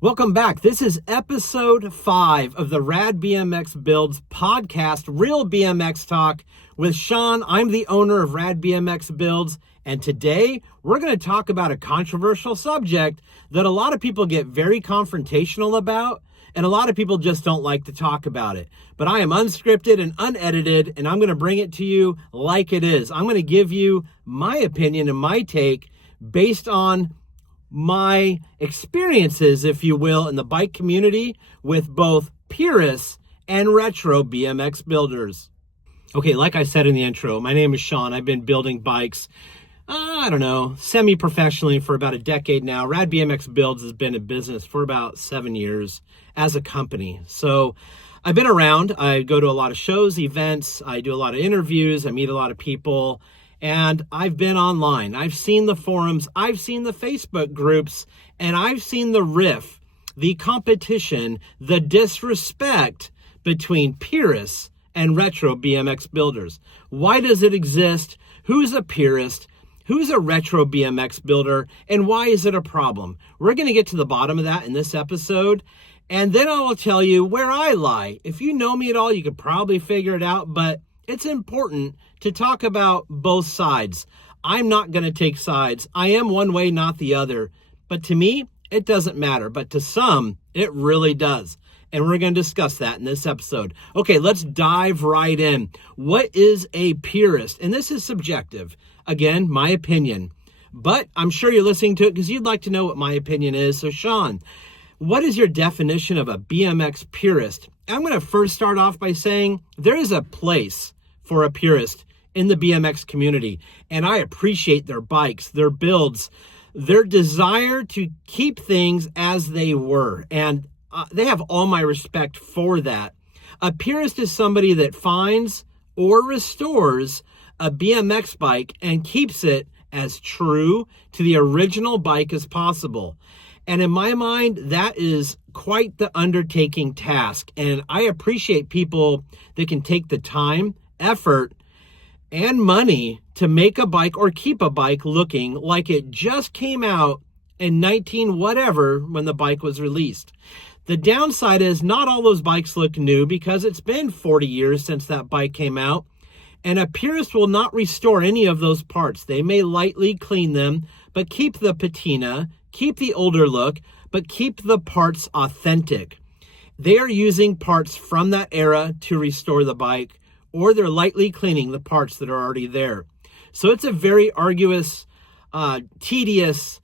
Welcome back. This is episode 5 of the RADBMX Builds podcast, Real BMX Talk with Sean. I'm the owner of RADBMX Builds, and today we're going to talk about a controversial subject that a lot of people get very confrontational about, and a lot of people just don't like to talk about it. But I am unscripted and unedited, and I'm going to bring it to you like it is. I'm going to give you my opinion and my take based on my experiences, if you will, in the bike community with both Purist and retro BMX builders. Okay, like I said in the intro, my name is Sean. I've been building bikes, semi-professionally for about a decade now. RADBMX Builds has been in business for about 7 years as a company. So I've been around. I go to a lot of shows, events. I do a lot of interviews. I meet a lot of people. And I've been online. I've seen the forums. I've seen the Facebook groups. And I've seen the riff, the competition, the disrespect between Purists and retro BMX builders. Why does it exist? Who's a Purist? Who's a retro BMX builder? And why is it a problem? We're going to get to the bottom of that in this episode. And then I will tell you where I lie. If you know me at all, you could probably figure it out. But it's important to talk about both sides. I'm not going to take sides. I am one way, not the other. But to me, it doesn't matter. But to some, it really does. And we're going to discuss that in this episode. Okay, let's dive right in. What is a Purist? And this is subjective. Again, my opinion. But I'm sure you're listening to it because you'd like to know what my opinion is. So Sean, what is your definition of a BMX Purist? I'm going to first start off by saying there is a place for a Purist in the BMX community. And I appreciate their bikes, their builds, their desire to keep things as they were. And they have all my respect for that. A Purist is somebody that finds or restores a BMX bike and keeps it as true to the original bike as possible. And in my mind, that is quite the undertaking task. And I appreciate people that can take the time, effort, and money to make a bike or keep a bike looking like it just came out in 19 whatever when the bike was released. The downside is not all those bikes look new because it's been 40 years since that bike came out, and a Purist will not restore any of those parts. They may lightly clean them, but keep the patina, keep the older look, but keep the parts authentic. They are using parts from that era to restore the bike, or they're lightly cleaning the parts that are already there. So it's a very arduous, tedious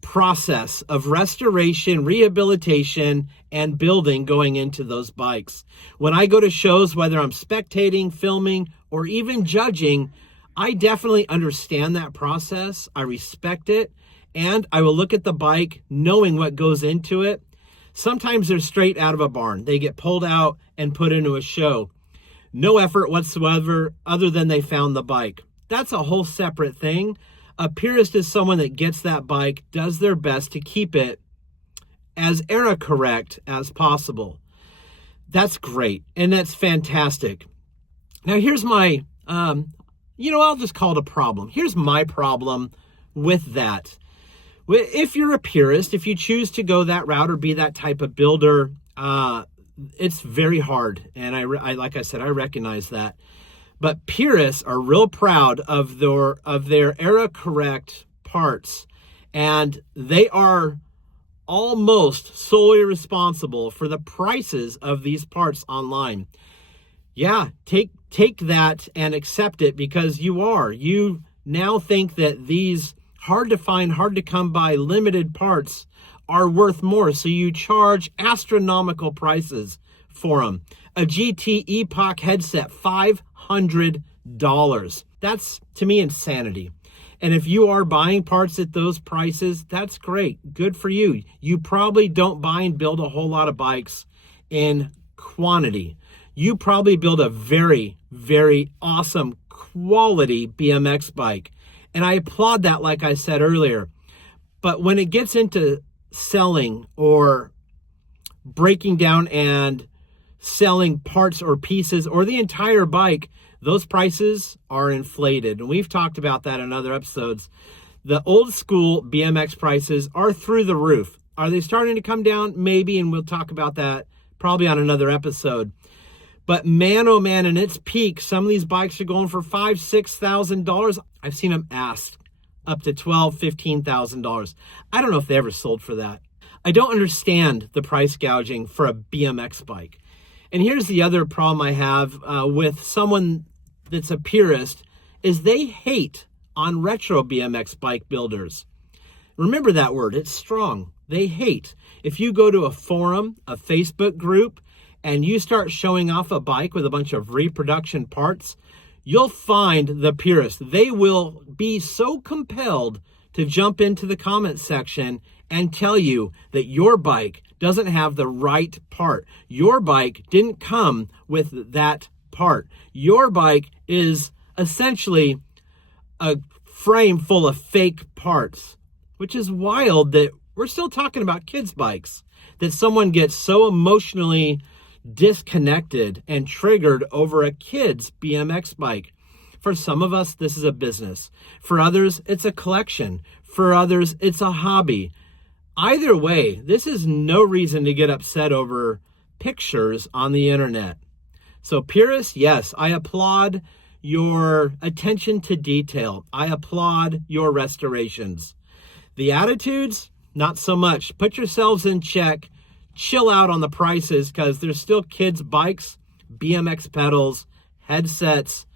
process of restoration, rehabilitation, and building going into those bikes. When I go to shows, whether I'm spectating, filming, or even judging, I definitely understand that process. I respect it, and I will look at the bike knowing what goes into it. Sometimes they're straight out of a barn. They get pulled out and put into a show. No effort whatsoever other than they found the bike. That's a whole separate thing. A Purist is someone that gets that bike, does their best to keep it as era correct as possible. That's great, and that's fantastic. Now here's my, I'll just call it a problem. Here's my problem with that. If you're a Purist, if you choose to go that route or be that type of builder, it's very hard. And I like I said, I recognize that. But Purists are real proud of their era correct parts. And they are almost solely responsible for the prices of these parts online. Yeah, take that and accept it because you now think that these hard to find, hard to come by limited parts are worth more. So you charge astronomical prices for them. A GT Epoch headset, $500. That's, to me, insanity. And if you are buying parts at those prices, that's great. Good for you. You probably don't buy and build a whole lot of bikes in quantity. You probably build a very, very awesome quality BMX bike. And I applaud that, like I said earlier. But when it gets into selling or breaking down and selling parts or pieces or the entire bike, those prices are inflated. And we've talked about that in other episodes. The old school BMX prices are through the roof. Are they starting to come down? Maybe, and we'll talk about that probably on another episode. But man, oh man, in its peak, some of these bikes are going for $5,000, $6,000. I've seen them asked up to $12,000, $15,000. I don't know if they ever sold for that. I don't understand the price gouging for a BMX bike. And here's the other problem I have with someone that's a purist, is they hate on retro BMX bike builders. Remember that word, it's strong. They hate. If you go to a forum, a Facebook group, and you start showing off a bike with a bunch of reproduction parts, you'll find the purists. They will be so compelled to jump into the comment section and tell you that your bike doesn't have the right part. Your bike didn't come with that part. Your bike is essentially a frame full of fake parts, which is wild that we're still talking about kids' bikes, that someone gets so emotionally disconnected and triggered over a kid's BMX bike. For some of us, this is a business. For others, it's a collection. For others, it's a hobby. Either way, this is no reason to get upset over pictures on the internet. So purists, yes, I applaud your attention to detail. I applaud your restorations. The attitudes, not so much. Put yourselves in check. Chill out on the prices, because there's still kids' bikes, BMX pedals, headsets,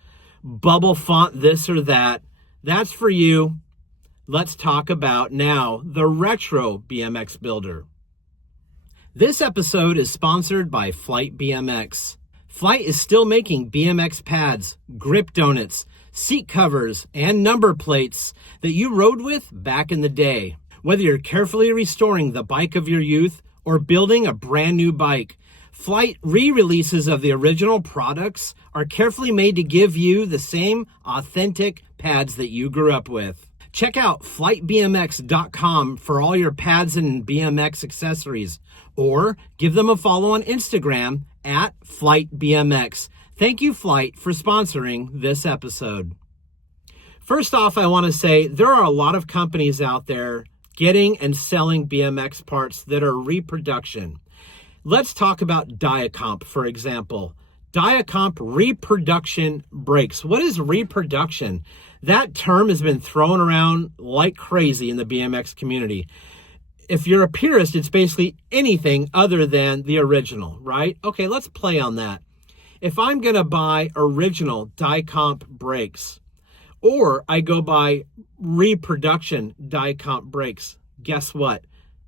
bubble font this or that. That's for you. Let's talk about now the retro BMX builder. This episode is sponsored by Flite BMX. Flite is still making BMX pads, grip donuts, seat covers, and number plates that you rode with back in the day. Whether you're carefully restoring the bike of your youth or building a brand new bike, Flite re-releases of the original products are carefully made to give you the same authentic pads that you grew up with. Check out FliteBMX.com for all your pads and BMX accessories, or give them a follow on Instagram at Flite BMX. Thank you, Flite, for sponsoring this episode. First off, I want to say there are a lot of companies out there getting and selling BMX parts that are reproduction. Let's talk about Diacomp, for example. Diacomp reproduction brakes. What is reproduction? That term has been thrown around like crazy in the BMX community. If you're a purist, it's basically anything other than the original, right? Okay, let's play on that. If I'm going to buy original Diacomp brakes, or I go buy reproduction Diacomp brakes, guess what?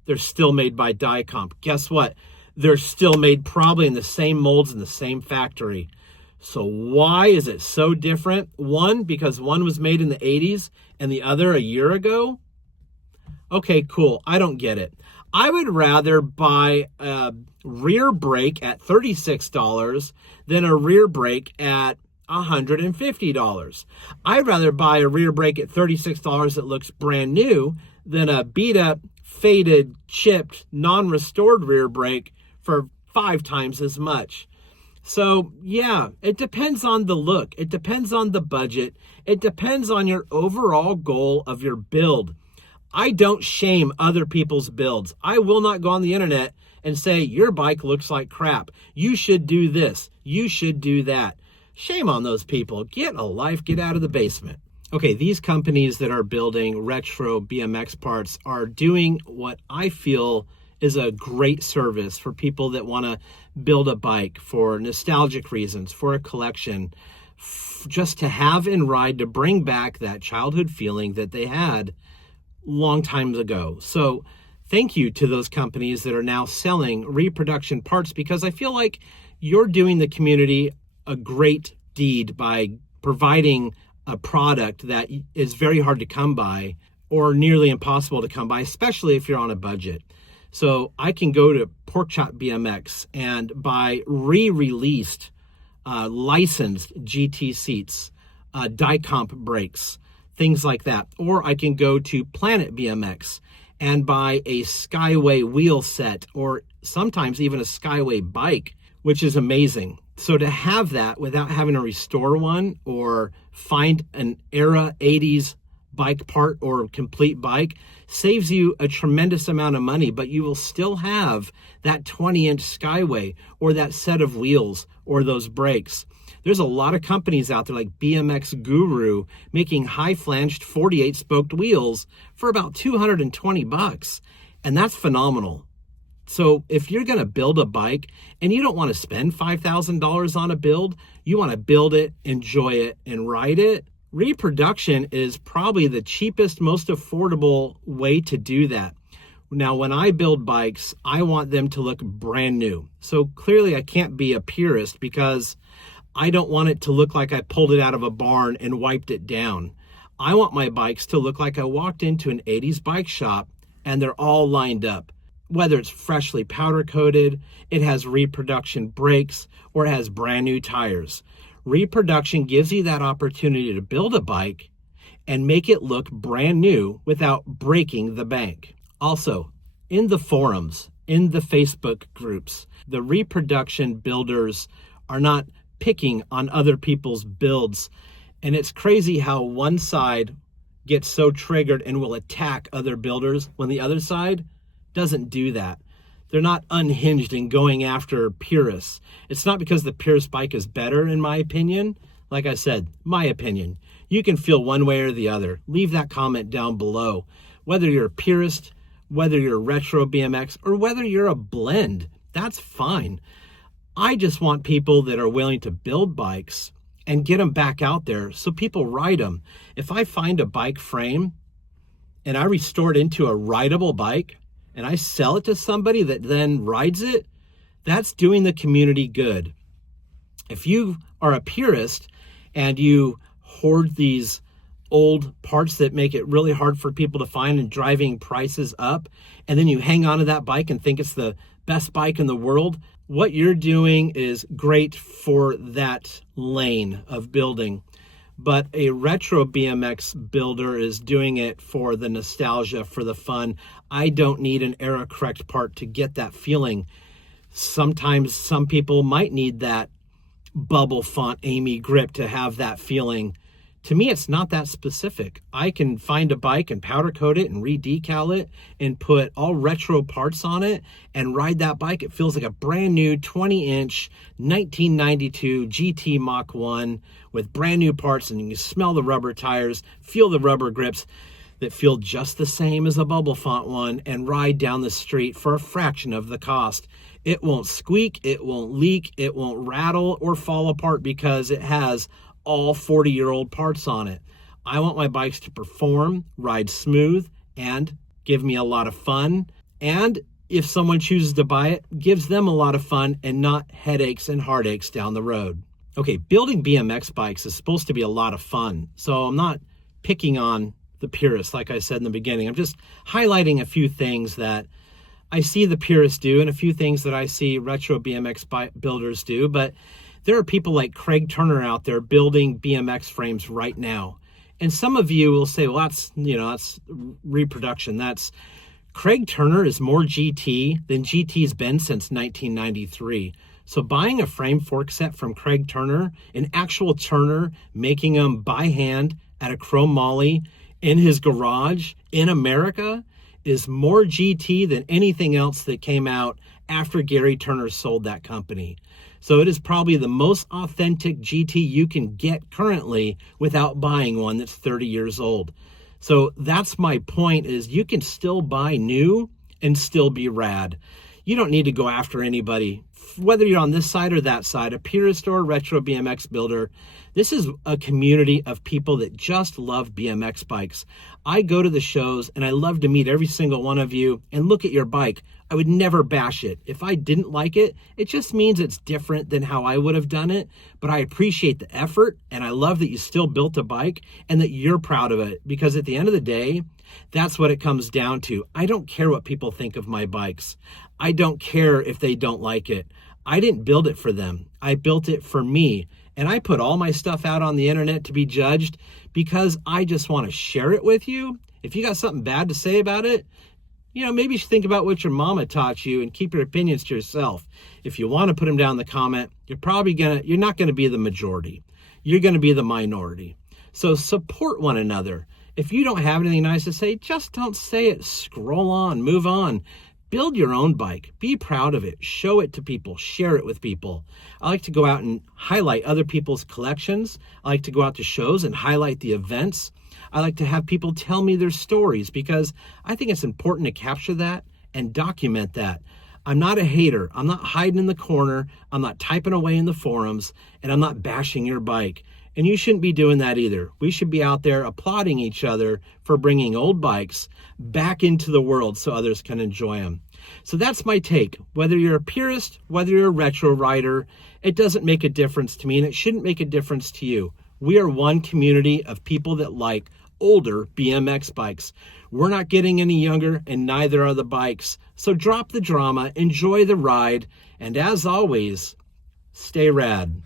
They're still made by Diacomp. Guess what? They're still made probably in the same molds in the same factory. So why is it so different? One, because one was made in the 80s and the other a year ago? Okay, cool. I don't get it. I would rather buy a rear brake at $36 than a rear brake at $150. I'd rather buy a rear brake at $36 that looks brand new than a beat up, faded, chipped, non-restored rear brake for 5 times as much. So yeah, it depends on the look. It depends on the budget. It depends on your overall goal of your build. I don't shame other people's builds. I will not go on the internet and say, your bike looks like crap. You should do this. You should do that. Shame on those people. Get a life. Get out of the basement. Okay, these companies that are building retro BMX parts are doing what I feel is a great service for people that want to build a bike for nostalgic reasons, for a collection, just to have and ride, to bring back that childhood feeling that they had long times ago. So thank you to those companies that are now selling reproduction parts, because I feel like you're doing the community a great deed by providing a product that is very hard to come by or nearly impossible to come by, especially if you're on a budget. So I can go to Porkchop BMX and buy re-released licensed GT seats, Diacomp brakes, things like that. Or I can go to Planet BMX and buy a Skyway wheel set, or sometimes even a Skyway bike, which is amazing. So to have that without having to restore one or find an era 80s bike part or complete bike saves you a tremendous amount of money, but you will still have that 20-inch Skyway or that set of wheels or those brakes. There's a lot of companies out there like BMX Guru making high-flanged 48-spoked wheels for about $220, and that's phenomenal. So if you're going to build a bike and you don't want to spend $5,000 on a build, you want to build it, enjoy it, and ride it, reproduction is probably the cheapest, most affordable way to do that. Now, when I build bikes, I want them to look brand new. So clearly I can't be a purist because I don't want it to look like I pulled it out of a barn and wiped it down. I want my bikes to look like I walked into an 80s bike shop and they're all lined up. Whether it's freshly powder coated, it has reproduction brakes, or it has brand new tires. Reproduction gives you that opportunity to build a bike and make it look brand new without breaking the bank. Also, in the forums, in the Facebook groups, the reproduction builders are not picking on other people's builds. And it's crazy how one side gets so triggered and will attack other builders when the other side doesn't do that. They're not unhinged in going after purists. It's not because the purist bike is better, in my opinion. Like I said, my opinion. You can feel one way or the other. Leave that comment down below. Whether you're a purist, whether you're a retro BMX, or whether you're a blend, that's fine. I just want people that are willing to build bikes and get them back out there so people ride them. If I find a bike frame and I restore it into a rideable bike, and I sell it to somebody that then rides it, that's doing the community good. If you are a purist and you hoard these old parts that make it really hard for people to find and driving prices up, and then you hang on to that bike and think it's the best bike in the world, what you're doing is great for that lane of building. But a retro BMX builder is doing it for the nostalgia, for the fun. I don't need an era correct part to get that feeling. Sometimes some people might need that bubble font Amy grip to have that feeling. To me, it's not that specific. I can find a bike and powder coat it and re-decal it and put all retro parts on it and ride that bike. It feels like a brand new 20-inch 1992 GT Mach 1 with brand new parts, and you can smell the rubber tires, feel the rubber grips that feel just the same as a bubble font one, and ride down the street for a fraction of the cost. It won't squeak, it won't leak, it won't rattle or fall apart because it has all 40-year-old parts on it. I want my bikes to perform, ride smooth, and give me a lot of fun. And if someone chooses to buy it, gives them a lot of fun and not headaches and heartaches down the road. Okay, building BMX bikes is supposed to be a lot of fun. So I'm not picking on the purists, like I said in the beginning. I'm just highlighting a few things that I see the purists do and a few things that I see retro BMX builders do. But there are people like Craig Turner out there building BMX frames right now. And some of you will say, well, that's reproduction. Craig Turner is more GT than GT's been since 1993. So buying a frame fork set from Craig Turner, an actual Turner, making them by hand at a chrome molly in his garage in America is more GT than anything else that came out after Gary Turner sold that company. So it is probably the most authentic GT you can get currently without buying one that's 30 years old. So that's my point, is you can still buy new and still be rad. You don't need to go after anybody, whether you're on this side or that side, a purist or a retro BMX builder. This is a community of people that just love BMX bikes. I go to the shows and I love to meet every single one of you and look at your bike. I would never bash it. If I didn't like it, it just means it's different than how I would have done it. But I appreciate the effort, and I love that you still built a bike and that you're proud of it, because at the end of the day, that's what it comes down to. I don't care what people think of my bikes. I don't care if they don't like it. I didn't build it for them. I built it for me. And I put all my stuff out on the internet to be judged because I just want to share it with you. If you got something bad to say about it, maybe you should think about what your mama taught you and keep your opinions to yourself. If you want to put them down in the comment, you're not going to be the majority. You're going to be the minority. So support one another. If you don't have anything nice to say, just don't say it. Scroll on, move on. Build your own bike. Be proud of it. Show it to people. Share it with people. I like to go out and highlight other people's collections. I like to go out to shows and highlight the events. I like to have people tell me their stories because I think it's important to capture that and document that. I'm not a hater. I'm not hiding in the corner. I'm not typing away in the forums, and I'm not bashing your bike. And you shouldn't be doing that either. We should be out there applauding each other for bringing old bikes back into the world so others can enjoy them. So that's my take. Whether you're a purist, whether you're a retro rider, it doesn't make a difference to me, and it shouldn't make a difference to you. We are one community of people that like older BMX bikes. We're not getting any younger, and neither are the bikes. So drop the drama, enjoy the ride, and as always, stay rad.